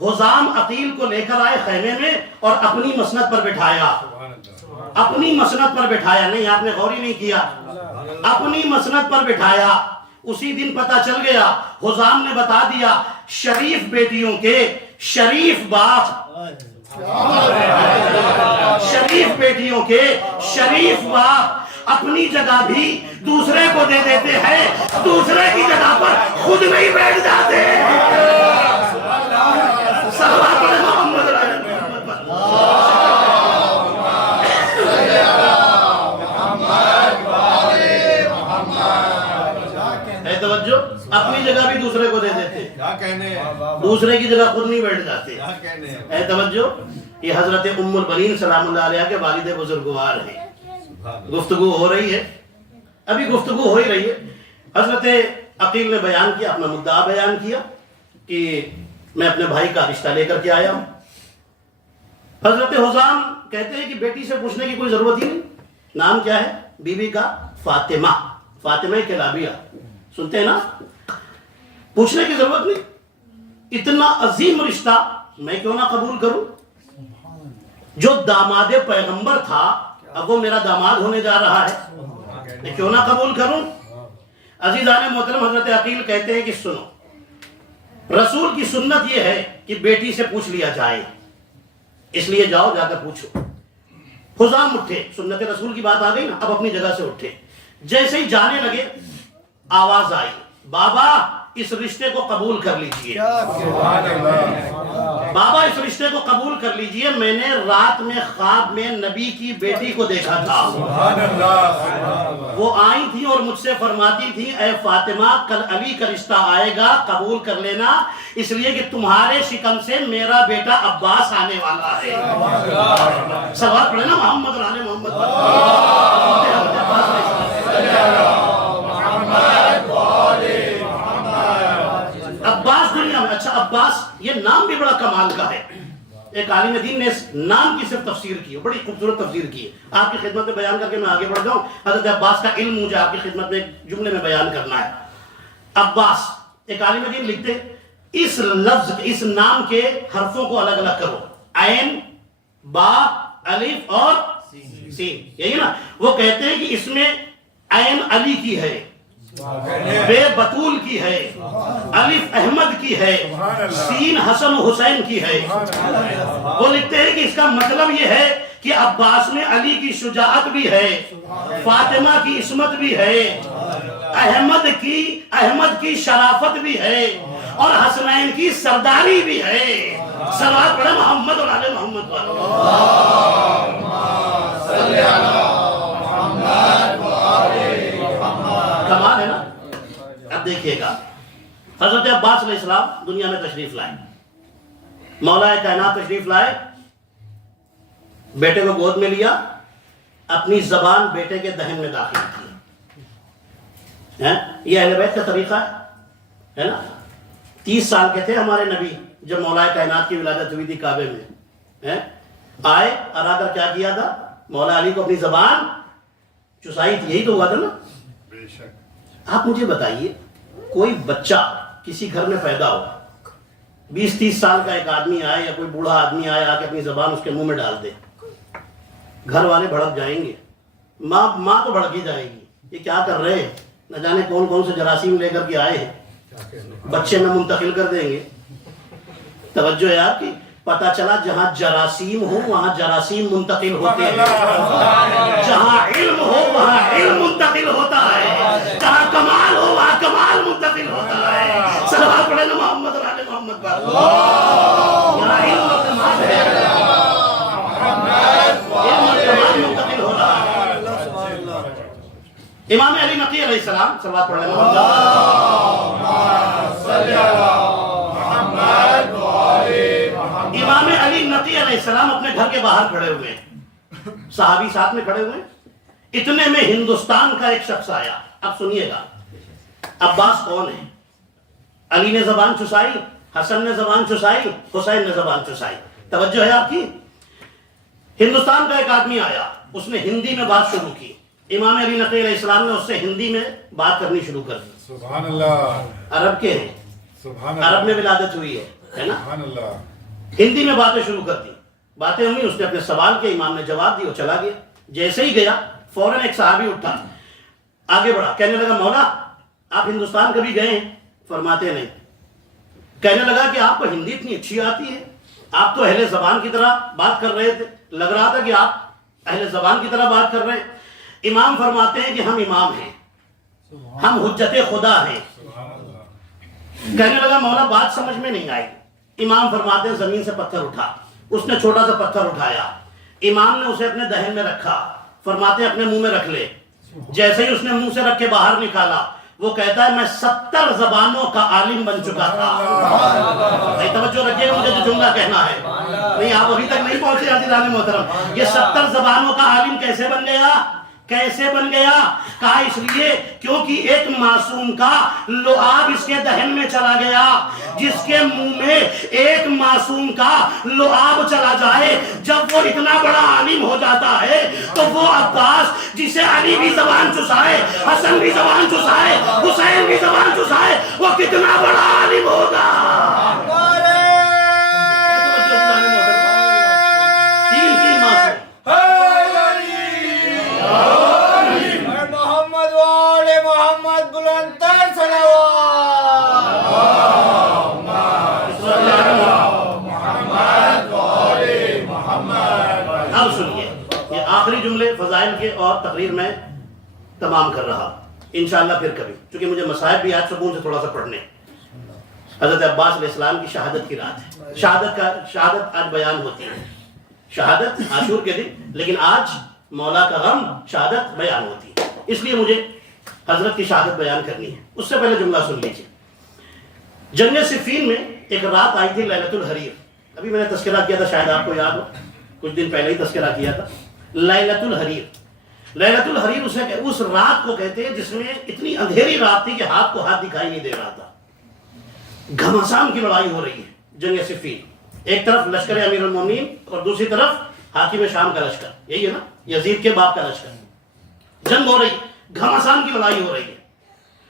حزام عقیل کو لے کر آئے خیمے میں اور اپنی مسند پر بٹھایا. اپنی مسند پر بٹھایا. نہیں آپ نے غور ہی نہیں کیا. اپنی مسند پر بٹھایا. اسی دن پتا چل گیا، حزام نے بتا دیا شریف بیٹیوں کے شریف باپ، شریف بیٹیوں کے شریف باپ اپنی جگہ بھی دوسرے کو دے دیتے ہیں، دوسرے کی جگہ پر خود نہیں بیٹھ جاتے. صلوات پڑھیں محمد رحمت پر. اے توجہ، اپنی جگہ بھی دوسرے کو دے دیتے، کیا کہنے، دوسرے کی جگہ خود نہیں بیٹھ جاتے. کیا کہنے. اے توجہ، یہ حضرت ام البنین سلام اللہ علیہ کے والد بزرگوار ہیں. گفتگو ہو رہی ہے، ابھی گفتگو ہو ہی رہی ہے. حضرت عقیل نے بیان کیا، اپنا مدعا بیان کیا کہ میں اپنے بھائی کا رشتہ لے کر کے آیا ہوں. حضرت حزام کہتے ہیں کہ بیٹی سے پوچھنے کی کوئی ضرورت ہی نہیں. نام کیا ہے بی بی کا؟ فاطمہ، فاطمہ کلابیہ. سنتے ہیں نا، پوچھنے کی ضرورت نہیں. اتنا عظیم رشتہ میں کیوں نہ قبول کروں؟ جو داماد پیغمبر تھا اب وہ میرا داماد ہونے جا رہا ہے، میں کیوں نہ قبول کروں؟ عزیزان محترم، حضرت عقیل کہتے ہیں کہ سنو، رسول کی سنت یہ ہے کہ بیٹی سے پوچھ لیا جائے، اس لیے جاؤ جا کر پوچھو. حزام اٹھے، سنت رسول کی بات آ گئی نا، اب اپنی جگہ سے اٹھے. جیسے ہی جانے لگے آواز آئی، بابا اس رشتے کو قبول کر لیجئے، بابا اس رشتے کو قبول کر لیجئے. میں نے رات میں خواب میں نبی کی بیٹی کو دیکھا تھا، وہ آئی تھی اور مجھ سے فرماتی تھی اے فاطمہ کل علی کا رشتہ آئے گا، قبول کر لینا، اس لیے کہ تمہارے شکم سے میرا بیٹا عباس آنے والا ہے. سوال پڑھے نا محمد رحمت محمد. عباس دنیا میں، اچھا عباس یہ نام بھی بڑا کمال کا ہے. ایک عالم دین نے اس نام کی صرف تفسیر کی ہے، بڑی خوبصورت تفسیر کی ہے، آپ کی خدمت میں بیان کر کے میں آگے بڑھ جاؤں۔ حضرت عباس کا علم مجھے آپ کی خدمت میں ایک جملے میں بیان کرنا ہے۔ عباس ایک عالم دین لکھتے اس لفظ اس نام کے حرفوں کو الگ الگ کرو، عین، با، الف اور سین، یہی نا؟ وہ کہتے ہیں کہ اس میں عین علی کی ہے، بے بطول کی ہے، الف احمد کی ہے، سین حسن و حسین کی ہے۔ وہ لکھتے ہیں کہ اس کا مطلب یہ ہے کہ عباس میں علی کی شجاعت بھی ہے، فاطمہ کی عصمت بھی ہے، احمد کی شرافت بھی ہے، اور حسنین کی سرداری بھی ہے۔ صلوات پڑھیں محمد اور آل محمد پر۔ کمال ہے نا؟ اب دیکھیے گا، حضرت عباس علیہ السلام دنیا میں تشریف لائے، مولا کائنات تشریف لائے، بیٹے کو گود میں لیا، اپنی زبان بیٹے کے دہن میں داخل کی۔ یہ اہل بیت کا طریقہ ہے نا؟ 30 سال کے تھے ہمارے نبی جب مولا کائنات کی ولادت ہوئی تھی کعبے میں، آئے اور آ کر کیا کیا تھا؟ مولا علی کو اپنی زبان چسائی تھی، یہی تو ہوا تھا نا؟ آپ مجھے بتائیے، کوئی بچہ کسی گھر میں پیدا ہو، 20-30 سال کا ایک آدمی آئے یا کوئی بوڑھا آدمی آئے، آ کے اپنی زبان اس کے منہ میں ڈال دے، گھر والے بھڑک جائیں گے، ماں تو بھڑک ہی جائے گی، یہ کیا کر رہے ہیں، نہ جانے کون کون سے جراثیم لے کر کے آئے ہیں، بچے میں منتقل کر دیں گے۔ توجہ ہے آپ کی؟ پتہ چلا جہاں جراثیم ہو وہاں جراثیم منتقل ہوتے ہیں، جہاں علم ہو وہاں علم منتقل ہوتا ہے، جہاں کمال ہو وہاں کمال منتقل ہوتا ہے۔ صلوات پڑھیں نا محمد اور آل محمد پر۔ یہاں علم اور کمال ہے، علم اور کمال منتقل ہو رہا ہے۔ امام علی نقی علیہ السلام، صلوات پڑھیں امام علی نقی علیہ السلام اپنے گھر کے باہر کھڑے ہوئے ہیں، صحابی ساتھ میں کھڑے ہوئے ہیں، اتنے میں ہندوستان کا ایک شخص آیا۔ اب سنیے گا، عباس کون ہے؟ علی نے زبان چسائی، حسن نے زبان چسائی، حسین نے زبان چسائی۔ توجہ ہے آپ کی؟ ہندوستان کا ایک آدمی آیا، اس نے ہندی میں بات شروع کی، امام علی نقی علیہ السلام نے اس سے ہندی میں بات کرنی شروع کر دی۔ سبحان اللہ، عرب کے ہیں، سبحان عرب میں ولادت ہوئی ہے نا؟ سبحان اللہ۔ ہندی میں باتیں شروع کر دی، باتیں ہوئی، اس نے اپنے سوال کے، امام نے جواب دی، وہ چلا گیا۔ جیسے ہی گیا فوراً ایک صحابی اٹھا، آگے بڑھا، کہنے لگا مولا آپ ہندوستان کبھی گئے ہیں؟ فرماتے نہیں۔ کہنے لگا کہ آپ کو ہندی اتنی اچھی آتی ہے، آپ تو اہل زبان کی طرح بات کر رہے تھے، لگ رہا تھا کہ آپ اہل زبان کی طرح بات کر رہے ہیں۔ امام فرماتے ہیں کہ ہم امام ہیں، ہم حجت خدا ہیں۔ کہنے لگا مولا بات سمجھ میں نہیں آئی۔ امام فرماتے ہیں زمین سے پتھر اٹھا، اس نے چھوٹا سا پتھر اٹھایا، امام نے اسے اپنے دہن میں رکھا، فرماتے ہیں اپنے منہ میں رکھ لے۔ جیسے ہی اس نے منہ سے رکھ کے باہر نکالا، وہ کہتا ہے میں 70 زبانوں کا عالم بن چکا تھا۔ توجہ رکھیے گا، مجھے جو جملہ کہنا ہے، نہیں آپ ابھی تک نہیں پہنچے عزیزان محترم۔ یہ 70 زبانوں کا عالم کیسے بن گیا؟ کیسے بن گیا؟ کہا اس لیے کیونکہ ایک معصوم کا لعاب اس کے دہن میں چلا گیا۔ جس کے منہ میں ایک معصوم کا لعاب چلا جائے، جب وہ اتنا بڑا عالم ہو جاتا ہے تو وہ عباس جسے علی بھی زبان چسائے، حسن بھی زبان چسائے، حسین بھی زبان چسائے، وہ کتنا بڑا عالم ہوگا۔ تین معصوم، محمد وآل محمد بلندتر صلوات۔ اب سنیے، یہ آخری جملے فضائل کے اور تقریر میں تمام کر رہا، انشاءاللہ پھر کبھی، چونکہ مجھے مصائب بھی آج سکون سے تھوڑا سا پڑھنے۔ حضرت عباس علیہ السلام کی شہادت کی رات ہے، شہادت آج بیان ہوتی ہے، شہادت عاشور کے دن، لیکن آج مولا کا غم شہادت بیان ہوتی ہے، اس لیے مجھے حضرت کی شہادت بیان کرنی ہے۔ اس سے پہلے جملہ سن لیجیے۔ جنگ صفین میں ایک رات آئی تھی لیلۃ الحریر، ابھی میں نے تذکرہ کیا تھا، شاید آپ کو یاد ہو، کچھ دن پہلے ہی تذکرہ کیا تھا، لیلۃ الحریر۔ لیلۃ الحریر اس رات کو کہتے ہیں جس میں اتنی اندھیری رات تھی کہ ہاتھ کو ہاتھ دکھائی نہیں دے رہا تھا، گھمسان کی لڑائی ہو رہی ہے، جنگ صفین۔ ایک طرف لشکر امیر المومنین اور دوسری طرف حاکم شام کا لشکر, یہی ہے نا, یزید کے باپ کا لشکر. جنگ ہو رہی, گھمسان کی لڑائی ہو رہی ہے.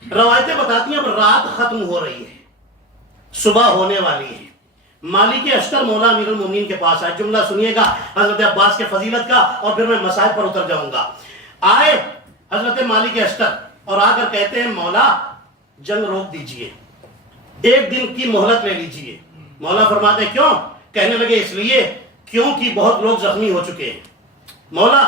روایتیں بتاتی ہیں اب رات ختم ہو رہی ہے, صبح ہونے والی ہے. مالک اشتر مولا امیر المومنین کے پاس آئے. جملہ سنیے گا حضرت عباس کے فضیلت کا اور پھر میں مسائل پر اتر جاؤں گا. آئے حضرت مالک اشتر اور آ کر کہتے ہیں مولا جنگ روک دیجئے, ایک دن کی مہلت لے لیجئے. مولا فرماتے کیوں؟ کہنے لگے اس لیے کیونکہ بہت لوگ زخمی ہو چکے ہیں. مولا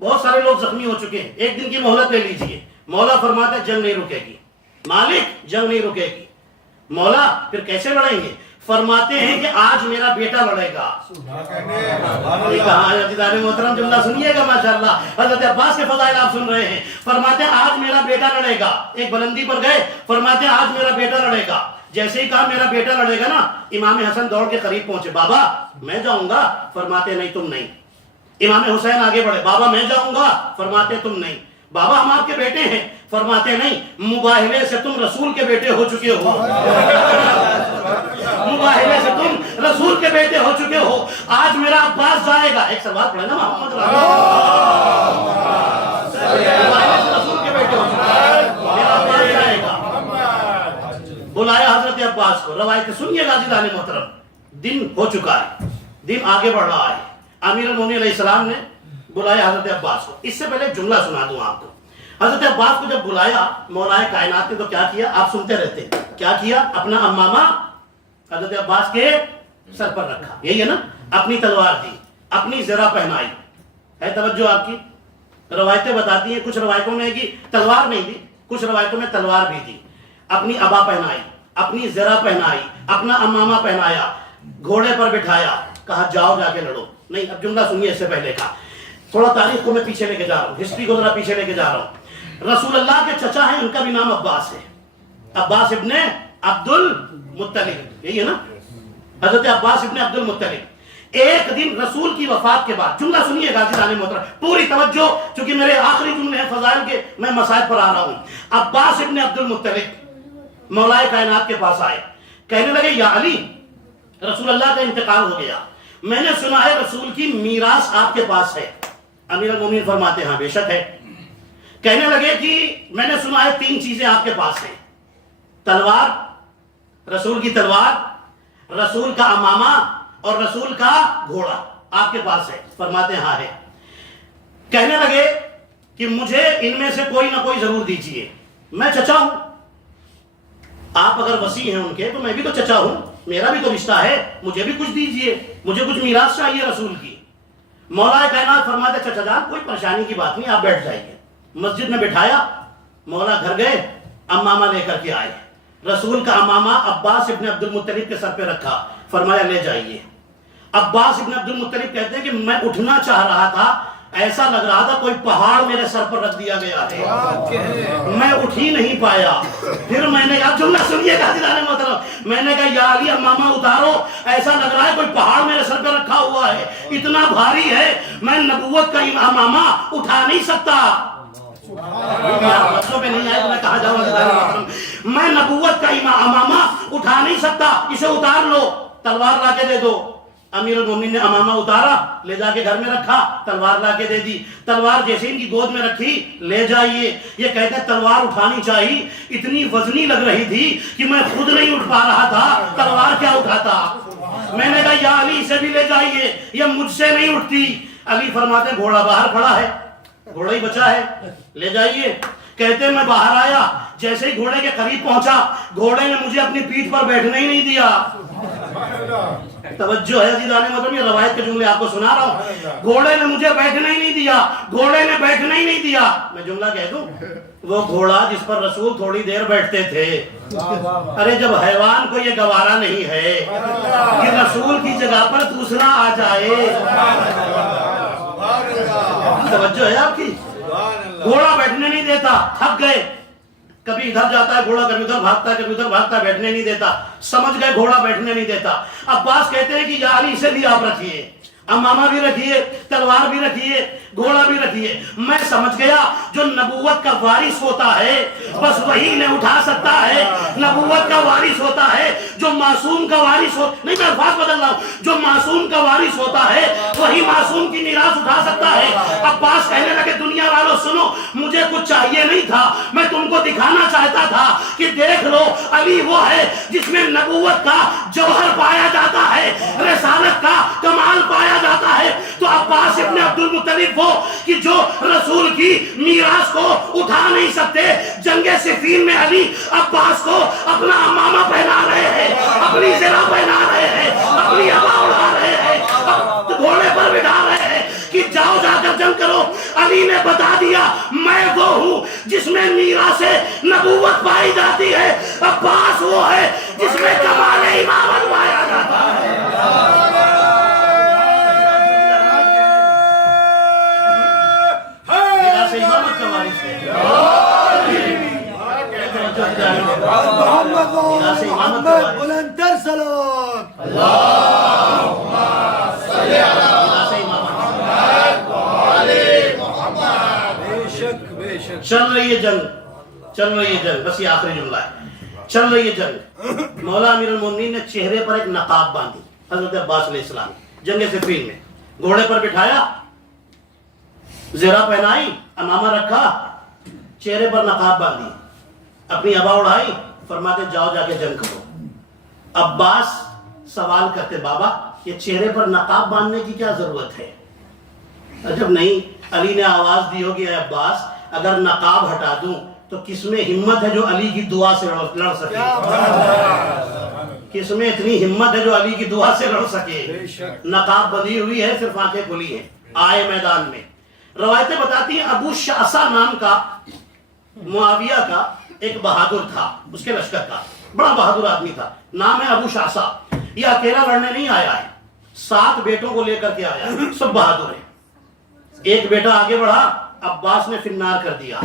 بہت سارے لوگ زخمی ہو چکے ہیں, ایک دن کی مہلت لے لیجئے. مولا فرماتے جنگ نہیں رکے گی. مالک جنگ نہیں رکے گی. مولا پھر کیسے لڑیں گے؟ فرماتے ہیں کہ آج میرا بیٹا لڑے گا. کہاں محترم جملہ سنیے گا ماشاءاللہ. حضرت عباس کے فضائل آپ سن رہے ہیں. فرماتے ہیں آج میرا بیٹا لڑے گا. ایک بلندی پر گئے, فرماتے ہیں آج میرا بیٹا لڑے گا. جیسے ہی کہا میرا بیٹا لڑے گا نا, امام حسن دوڑ کے قریب پہنچے. بابا میں جاؤں گا. فرماتے نہیں تم نہیں. امام حسین آگے بڑھے. بابا میں جاؤں گا. فرماتے تم نہیں. بابا ہم آپ کے بیٹے ہیں. فرماتے نہیں, مباہلے سے تم رسول کے بیٹے ہو چکے ہو. مباہلے سے تم رسول کے بیٹے ہو چکے ہو. آج میرا عباس جائے گا. ایک سوال پڑھے نا محمد مباہلے سے رسول کے بیٹے ہو چکے ہو, میرا عباس جائے گا. بلایا حضرت عباس کو. روایت سنیے گا عزیزان محترم. دن ہو چکا ہے, دن آگے بڑھ رہا ہے. امیر المومنین علیہ السلام نے بلایا حضرت عباس کو. اس سے پہلے ایک جملہ سنا دوں آپ کو. حضرت عباس کو جب بلایا مولا کائنات نے تو کیا کیا, آپ سنتے رہتے, کیا کیا؟ اپنا امامہ حضرت عباس کے سر پر رکھا, یہی ہے نا. اپنی تلوار دی, اپنی زرہ پہنائی. ہے توجہ آپ کی؟ روایتیں بتاتی ہیں, کچھ روایتوں میں کہ تلوار نہیں دی, کچھ روایتوں میں تلوار بھی دی. اپنی ابا پہنائی, اپنی زرہ پہنائی, اپنا امامہ پہنایا, گھوڑے پر بٹھایا, کہا جاؤ جا کے لڑو. نہیں, اب جملہ سنیے اس سے پہلے کا. تھوڑا تاریخ کو میں پیچھے لے کے جا رہا ہوں, ہسٹری کو ذرا پیچھے لے کے جا رہا ہوں. رسول اللہ کے چچا ہیں, ان کا بھی نام عباس ہے. عباس ابن عبد المطلب, یہی ہے نا, حضرت عباس ابن عبد المطلب. ایک دن رسول کی وفات کے بعد, جملہ سنیے گا عزیزان محترم, پوری توجہ, چونکہ میرے آخری جملے ہیں فضائل کے, میں مسائل پر آ رہا ہوں. عباس ابن عبد المطلب مولا کائنات کے پاس آئے, کہنے لگے یا علی, رسول اللہ کا انتقال ہو گیا, میں نے سنا ہے رسول کی میراث آپ کے پاس ہے. امیر المومنین فرماتے ہاں بے شک ہے. کہنے لگے کہ میں نے سنا ہے 3 چیزیں آپ کے پاس ہیں, تلوار, رسول کی تلوار, رسول کا امامہ اور رسول کا گھوڑا آپ کے پاس ہے. فرماتے ہاں ہے. کہنے لگے کہ مجھے ان میں سے کوئی نہ کوئی ضرور دیجئے, میں چچا ہوں, آپ اگر وسیع ہیں ان کے تو میں بھی تو چچا ہوں, میرا بھی تو رشتہ ہے, مجھے بھی کچھ دیجئے, مجھے کچھ میراث چاہیے رسول کی. مولا کائنات فرماتے چچا جان کوئی پریشانی کی بات نہیں, آپ بیٹھ جائیے. مسجد میں بٹھایا, مولا گھر گئے, امامہ لے کر کے آئے. رسول کا امامہ عباس ابن عبد المطلب کے سر پہ رکھا. فرمایا لے جائیے. عباس ابن عبد المطلب کہتے ہیں کہ میں اٹھنا چاہ رہا تھا, ایسا لگ رہا تھا کوئی پہاڑ میرے سر پر رکھ دیا گیا ہے, میں اٹھ ہی نہیں پایا. پھر میں نے کہا, جملہ سنیے گا عزیزان محترم, میں نے کہا یا علی امامہ اتارو, ایسا لگ رہا ہے کوئی پہاڑ میرے سر پہ رکھا ہوا ہے, اتنا بھاری ہے, میں نبوت کا امامہ اٹھا نہیں سکتا. بچوں پہ نہیں آئے تو میں کہا جاؤں, میں نبوت کا امامہ اٹھا نہیں سکتا, اسے اتار لو, تلوار لا کے دے دو. امیر المومنین نے امامہ اتارا, لے جا کے گھر میں رکھا, تلوار لا کے دے دی. تلوار جیسے ان کی گود میں رکھی, لے جائیے. یہ کہتے ہیں تلوار اٹھانی چاہیے, اتنی وزنی لگ رہی تھی کہ میں خود نہیں اٹھ پا رہا تھا, تلوار کیا اٹھاتا. میں نے کہا یا علی اسے بھی لے جائیے, یہ مجھ سے نہیں اٹھتی. علی فرماتے گھوڑا باہر کھڑا ہے, گھوڑا ہی بچا ہے, لے جائیے. کہتے میں باہر آیا, جیسے ہی گھوڑے کے قریب پہنچا, گھوڑے نے مجھے اپنی پیٹھ پر بیٹھنے ہی نہیں دیا. توجہ ہے عزیزان محترم, یہ روایت کے جملے آپ کو سنا رہا ہوں. گھوڑے نے مجھے بیٹھنے ہی نہیں دیا, گھوڑے نے بیٹھنے ہی نہیں دیا. میں جملہ کہہ دوں, وہ گھوڑا جس پر رسول تھوڑی دیر بیٹھتے تھے, ارے جب حیوان کو یہ گوارا نہیں ہے کہ رسول کی جگہ پر دوسرا آ جائے. توجہ ہے آپ کی, گھوڑا بیٹھنے نہیں دیتا, تھک گئے, کبھی ادھر جاتا ہے گھوڑا, کبھی ادھر بھاگتا ہے, کبھی ادھر بھاگتا ہے, بیٹھنے نہیں دیتا. سمجھ گئے گھوڑا بیٹھنے نہیں دیتا. عباس کہتے ہیں کہ یا علی اسے بھی آپ رکھیے. امامہ بھی رکھیے، تلوار بھی رکھیے، گھوڑا بھی رکھیے. میں سمجھ گیا جو نبوت کا وارث ہوتا ہے بس وہی نے اٹھا سکتا ہے. نبوت کا وارث ہوتا ہے جو معصوم کا وارث ہو، نہیں میں الفاظ بدل رہا ہوں، جو معصوم کا وارث ہوتا ہے وہی معصوم کی میراث اٹھا سکتا ہے. عباس کہنے لگے دنیا والوں سنو، مجھے کچھ چاہیے نہیں تھا، میں تم کو دکھانا چاہتا تھا کہ دیکھ لو علی وہ ہے جس میں نبوت کا جوہر پایا جاتا ہے، رسالت کا کمال پایا جاتا ہے. تو عباس ابن عبد المطلب وہ کہ جو رسول کی میراث کو اٹھا نہیں سکتے، جنگ صفین میں علی عباس کو اپنا امامہ پہنا رہے ہیں، اپنی زرہ پہنا رہے ہیں، اپنی عبا اڑا رہے ہیں، گھوڑے پر بٹھا رہے ہیں کہ جاؤ جا کر جنگ کرو. علی نے بتا دیا میں وہ ہوں جس میں میراث نبوت پائی جاتی ہے، عباس وہ ہے جس میں کمال امامت پایا جاتا ہے. محمد بلندر سلام. چل رہی ہے جنگ، بس یہ آخری جملہ ہے. چل رہی ہے جنگ، مولا امیر المومنین نے چہرے پر ایک نقاب باندھی، حضرت عباس علیہ السلام جنگ صفین میں گھوڑے پر بٹھایا، زرہ پہنائی، امامہ رکھا، چہرے پر نقاب باندھی، اپنی عبا اڑائی، فرماتے جاؤ جا کے جنگ کرو. عباس سوال کرتے بابا یہ چہرے پر نقاب باندھنے کی کیا ضرورت ہے؟ عجب نہیں، علی نے آواز دی ہوگی اے عباس اگر نقاب ہٹا دوں تو کس میں ہمت ہے جو علی کی دعا سے لڑ سکے؟ کس میں اتنی ہمت ہے جو علی کی دعا سے لڑ سکے؟ نقاب بندھی ہوئی ہے، صرف آنکھیں کھلی ہیں. آئے میدان میں. روایتیں بتاتی ہیں ابو شعصا نام کا معاویہ کا ایک بہادر تھا، اس کے لشکر کا بڑا بہادر آدمی تھا، نام ہے ابو شعصا. یہ اکیلا لڑنے نہیں آیا ہے، 7 بیٹوں کو لے کر کے آیا ہے، سب بہادر ہیں. ایک بیٹا آگے بڑھا، عباس نے فنار کر دیا.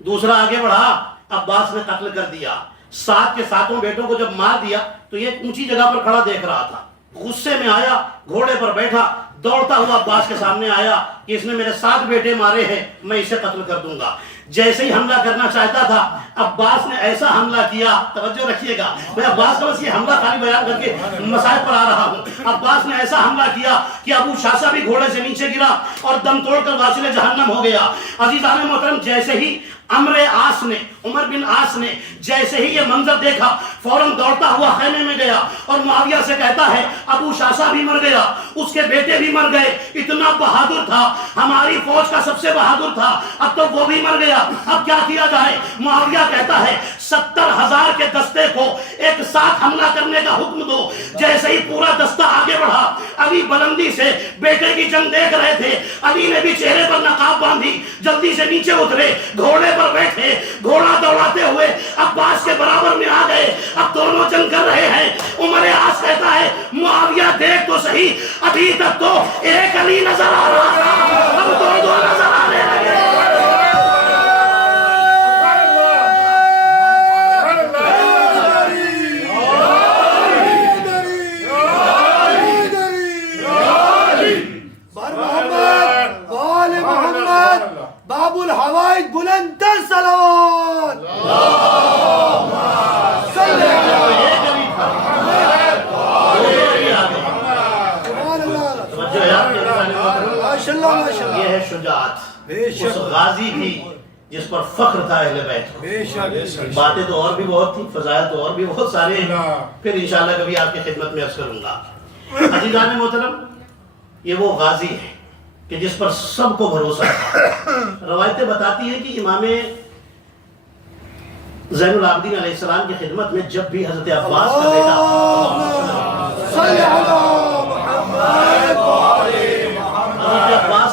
دوسرا آگے بڑھا، عباس نے قتل کر دیا. 7 کے 7 بیٹوں کو جب مار دیا تو یہ اونچی جگہ پر کھڑا دیکھ رہا تھا. غصے میں آیا، گھوڑے پر بیٹھا، دوڑتا ہوا عباس کے سامنے آیا کہ اس نے میرے 7 بیٹے مارے ہیں، میں اسے قتل کر دوں گا. جیسے ہی حملہ کرنا چاہتا تھا عباس نے ایسا حملہ کیا، توجہ رکھیے گا، میں عباس کا بس یہ حملہ خالی بیان کر کے مسائل پر آ رہا ہوں. عباس نے ایسا حملہ کیا کہ ابو شعصا بھی گھوڑے سے نیچے گرا اور دم توڑ کر واصل جہنم ہو گیا. عزیزان محترم، جیسے ہی عمر بن عاص نے جیسے ہی یہ منظر دیکھا فوراً دوڑتا ہوا خیمے میں گیا اور معاویہ سے کہتا ہے ابو شعصا بھی مر گیا، اس کے بیٹے بھی مر گئے، اتنا بہادر تھا، ہماری فوج کا سب سے بہادر تھا، اب تو وہ بھی مر گیا، اب کیا کیا جائے؟ معاویہ کہتا ہے 70,000 کے دستے کو ایک ساتھ حملہ کرنے کا حکم دو. جیسے ہی پورا دستہ آگے بڑھا، علی بلندی سے بیٹے کی جنگ دیکھ رہے تھے، علی نے بھی چہرے پر نقاب باندھی، جلدی سے نیچے اترے، گھوڑے پر بیٹھے، گھوڑا دوڑاتے ہوئے عباس کے برابر میں آ گئے. اب دونوں جنگ کر رہے ہیں. عمر عاص کہتا ہے معاویہ دیکھ تو صحیح، ابھی تک تو ایک علی نظر آ رہا تھا، اب دو نظر آنے لگے. باب الحوائج بلندر صلوات. یہ ہے شجاعت، اس غازی کی جس پر فخر تھا اہل بیت کو. باتیں تو اور بھی بہت تھی، فضائل تو اور بھی بہت سارے ہیں، پھر انشاءاللہ کبھی آپ کی خدمت میں عرض کروں گا. عزیزان محترم، یہ وہ غازی ہے کہ جس پر سب کو بھروسہ تھا. روایتیں بتاتی ہیں کہ امام زین العابدین علیہ السلام کی خدمت میں جب بھی حضرت عباس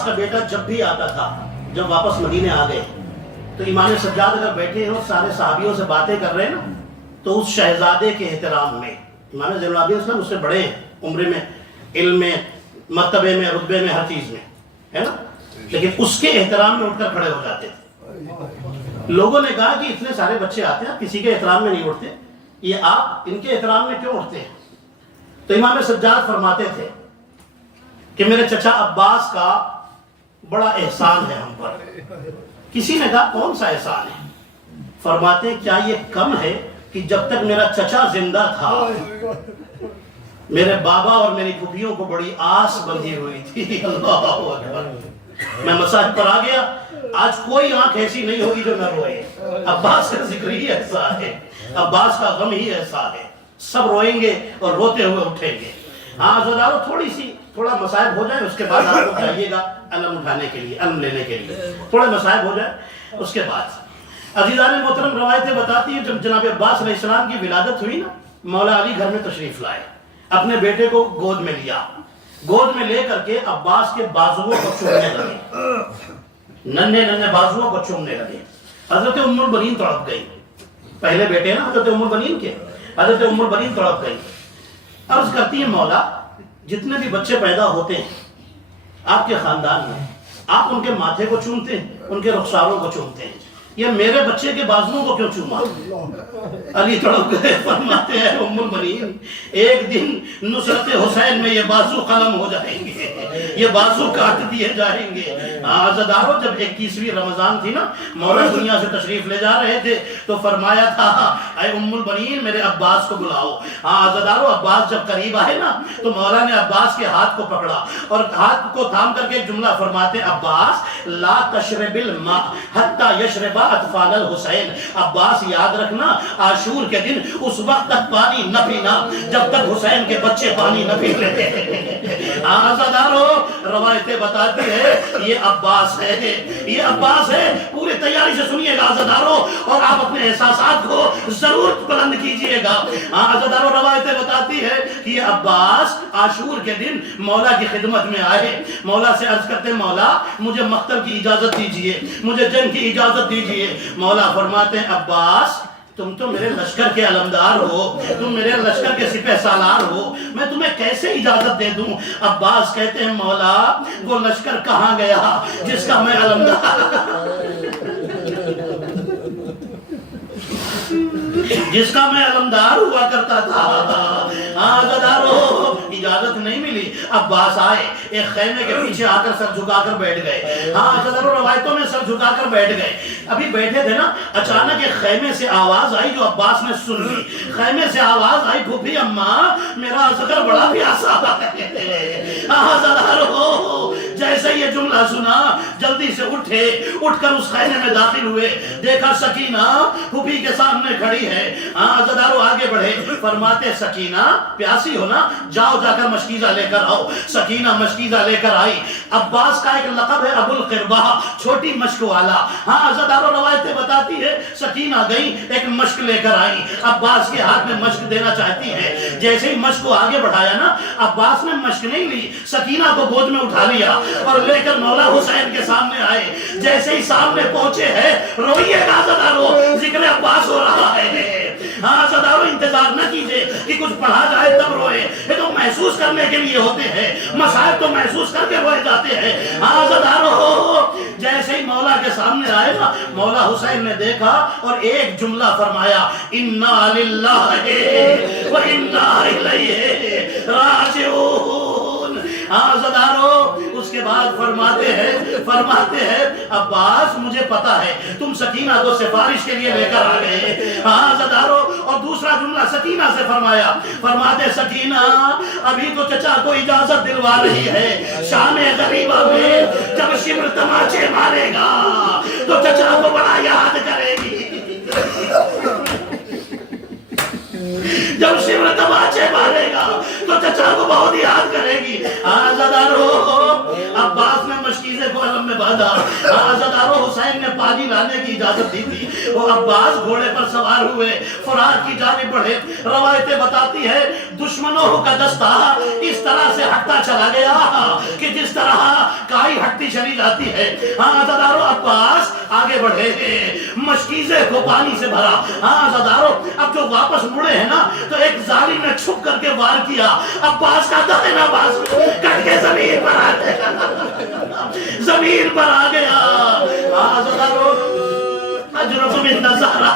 کا بیٹا جب بھی آتا تھا، جب واپس مدینے آ گئے تو امام سجاد اگر بیٹھے ہوں سارے صحابیوں سے باتیں کر رہے ہیں نا، تو اس شہزادے کے احترام میں، امام زین العابدین علیہ السلام اس سے بڑے ہیں عمر میں، علم میں، مرتبے میں، رتبے میں، ہر چیز میں، ہے نا، لیکن اس کے احترام میں اٹھ کر کھڑے ہو جاتے تھے. لوگوں نے کہا کہ اتنے سارے بچے آتے ہیں، کسی کے احترام میں نہیں اٹھتے، یہ آپ ان کے احترام میں کیوں اٹھتے ہیں؟ تو امام سجاد فرماتے تھے کہ میرے چچا عباس کا بڑا احسان ہے ہم پر۔ کسی نے کہا کون سا احسان ہے؟ فرماتے ہیں کیا یہ کم ہے کہ جب تک میرا چچا زندہ تھا میرے بابا اور میری پھوپھیوں کو بڑی آس بندھی ہوئی تھی۔ اللہ اکبر۔ میں مساجد پر آ گیا، آج کوئی آنکھ ایسی نہیں ہوگی جو نہ روئے۔ عباس کا ذکر ہی ایسا ہے، عباس کا غم ہی ایسا ہے، سب روئیں گے اور روتے ہوئے اٹھیں گے۔ ہاں عزیزانو تھوڑا مصائب ہو جائے اس کے بعد آپ کو چاہیے گا علم اٹھانے کے لیے، علم لینے کے لیے، تھوڑے مصائب ہو جائے اس کے بعد۔ عزیزان محترم روایتیں بتاتی ہیں جب جناب عباس علیہ السلام کی ولادت ہوئی نا، مولا علی گھر میں تشریف لائے، اپنے بیٹے کو گود میں لیا، گود میں لے کر کے عباس کے بازوؤں کو چومنے لگے، ننھے بازوؤں کو چومنے لگے۔ حضرت ام البنین تڑپ گئی، پہلے بیٹے نا حضرت ام البنین کے، حضرت ام البنین تڑپ گئی، عرض کرتی ہیں مولا جتنے بھی بچے پیدا ہوتے ہیں آپ کے خاندان میں، آپ ان کے ماتھے کو چومتے ہیں، ان کے رخساروں کو چومتے ہیں، یہ میرے بچے کے بازوؤں کو کیوں چوما؟ علی تڑپ گئے، فرماتے ہیں ام البنین ایک دن نصرت حسین میں یہ بازو قلم ہو جائیں گے، یہ بازو کاٹ دیے جائیں گے۔ عزادارو جب 21ویں رمضان تھی نا، مولا دنیا سے تشریف لے جا رہے تھے تو فرمایا تھا اے ام البنین میرے عباس کو بلاؤ۔ عزادارو عباس جب قریب آئے نا تو مولا نے عباس کے ہاتھ کو پکڑا اور ہاتھ کو تھام کر کے ایک جملہ فرماتے ہیں عباس لا تشرب الماء حتی یشرب اطفال الحسین، عباس یاد رکھنا عاشور کے دن اس وقت تک پانی نہ پینا جب تک حسین کے بچے پانی نہ پی لیتے۔ عزادارو روایتیں بتاتی ہے یہ عباس ہے، یہ عباس ہے۔ پوری تیاری سے سنیے گا عزادارو اور آپ اپنے احساسات کو ضرور بلند کیجئے گا۔ عزادارو روایتیں بتاتی ہے کہ یہ عباس عاشور کے دن مولا کی خدمت میں آئے، مولا سے عرض کرتے مولا مجھے مقتل کی اجازت دیجئے، مجھے جنگ کی اجازت دیجئے۔ مولا فرماتے ہیں عباس تم تو میرے لشکر کے علمدار ہو، تم میرے لشکر کے سپہ سالار ہو، میں تمہیں کیسے اجازت دے دوں؟ عباس کہتے ہیں مولا وہ لشکر کہاں گیا جس کا میں علمدار جس کا میں علمدار ہوا کرتا تھا۔ عزادارو اجازت نہیں ملی، عباس آئے ایک خیمے کے پیچھے آ کر سر جھکا کر بیٹھ گئے۔ عزادارو روایتوں میں سر جھکا کر بیٹھ گئے، ابھی بیٹھے تھے نا اچانک ایک خیمے سے آواز آئی جو عباس نے سن لی۔ خیمے سے آواز آئی پھوپھی اماں میرا اصغر بڑا پیاسا ہے۔ عزادارو جیسے یہ جملہ سنا جلدی سے اٹھ کر اس خیمے میں داخل ہوئے، دیکھا سکینہ پھوپھی کے سامنے کھڑی ہے۔ عزادارو آگے بڑھے، فرماتے سکینہ پیاسی ہو نا، جاؤ جا کر مشکیزہ لے کر آؤ۔ سکینہ مشکیزہ لے کر آئی۔ عباس کا ایک لقب ہے ابو القربہ، چھوٹی مشک والا۔ عزادارو روایتیں بتاتی ہے سکینہ گئی ایک مشک لے کر آئی، عباس کے ہاتھ میں مشک دینا چاہتی ہے۔ جیسے ہی مشک کو آگے بڑھایا نا عباس نے مشک نہیں لی، سکینہ کو گود میں اٹھا لیا اور لے کر مولا حسین کے سامنے آئے۔ جیسے ہی سامنے پہنچے ہیں روئیے گا عزادارو، ذکر عباس ہو رہا ہے۔ عزادارو انتظار نہ کیجئے کہ کچھ پڑھا جائے تب روئے، یہ تو محسوس کرنے کے لیے ہوتے ہیں، مصائب تو محسوس کر کے روئے جاتے ہیں۔ عزادارو جیسے ہی مولا کے سامنے آئے نا مولا حسین نے دیکھا اور ایک جملہ فرمایا انا للہ و انا الیہ راجعون۔ عزادارو اس کے بعد فرماتے ہیں عباس مجھے پتا ہے تم سکینہ کو سفارش کے لیے لے کر آ گئے۔ عزادارو اور دوسرا جملہ سکینہ سے فرماتے سکینہ ابھی تو چچا کو اجازت دلوا رہی ہے، شام غریبہ میں جب شمر تماچے مارے گا تو چچا کو بڑا یاد کرے گی، جب شمر تماچے مارے گا تو چچا کو بہت یاد کرے گی۔ عزادارو عباس نے مشکیزے کو علم میں باندھا، عزادارو حسین نے پانی لانے کی اجازت دی تھی، وہ عباس گھوڑے پر سوار ہوئے فرات کی جانب بڑھے۔ روایتیں بتاتی ہے دشمنوں کا دستہ اس طرح سے ہٹتا چلا گیا کہ جس طرح کائی ہٹتی چلی جاتی ہے۔ عزادارو عباس آگے بڑھے، مشکیزے کو پانی سے بھرا۔ عزادارو اب جو واپس مڑے ہیں نا تو ایک ظالم نے چھپ کر کے وار کیا، عباس کا دائنا بازو کٹ کے زمین پر آ گیا۔ عزادارو اجرکم النظارہ